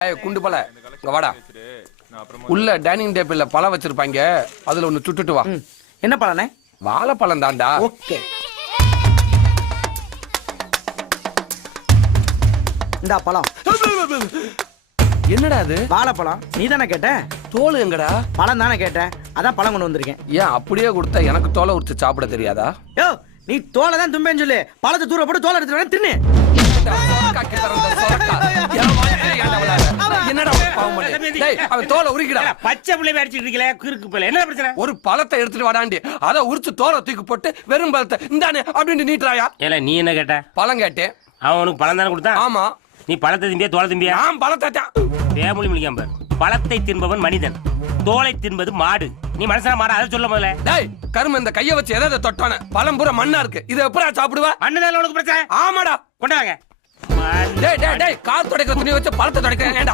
குண்டு பல. இங்க வாடா. உள்ள டைனிங் டேபிள்ல பழம் வச்சிருப்பாங்க. அதுல ஒண்ணு சுட்டுட்டு வா. என்ன பழனே வாழைப்பழம் தான்டா. ஓகே. இந்தா பழம். என்னடா அது? வாழைப்பழம். நீ தானே கேட்ட? தோல் எங்கடா? பழம் தானே கேட்டேன் அதான் பழம் கொண்டு வந்திருக்கேன். ஏன் அப்படியே கொடுத்தா எனக்கு தோலை உரிச்சு சாப்பிட தெரியாதா? யோ நீ தோலை தான் தும்பேன்னு சொல்லு. பழத்தை தூர போட்டு தோலை எடுத்துட்டு தின்னு. பாவம் பண்ணி? டேய், அவன் தோலை உரிக்கடா. பச்சை பிள்ளை அடிச்சிட்டு இருக்கீங்களே கிறுக்கு பிள்ளை. என்ன பிரச்சனை? ஒரு பழத்தை எடுத்துட்டு வாடாண்டி. அதை உரிச்சு தோலை தூக்கி போட்டு வெறும் பழத்தை இந்தானே அப்படின்னு நீட்டுறாயா? ஏல நீ என்ன கேட்ட? பழம் கேட்டேன். அவன் உனக்கு பழம் தானே கொடுத்தான்? ஆமா. நீ பழத்தை திம்பியா தோலை திம்பியா? நான் பழத்தை முடிக்காம பாரு. பழத்தை தின்பவன் மனிதன். தோலை தின்பது மாடு. நீ மனசா மாட அதை சொல்ல முதல்ல. டேய் கரும இந்த கைய வச்சு எதை தொட்டான? பழம் பூரா மண்ணா இருக்கு. இதை எப்படா சாப்பிடுவ? மண்ணுதான உனக்கு பிரச்சனை? ஆமாடா. கொண்டாங்க டேய் டேய் டேய் கால் துடைக்கிற துணி வச்சு பழத்தை துடைக்கிறேன்.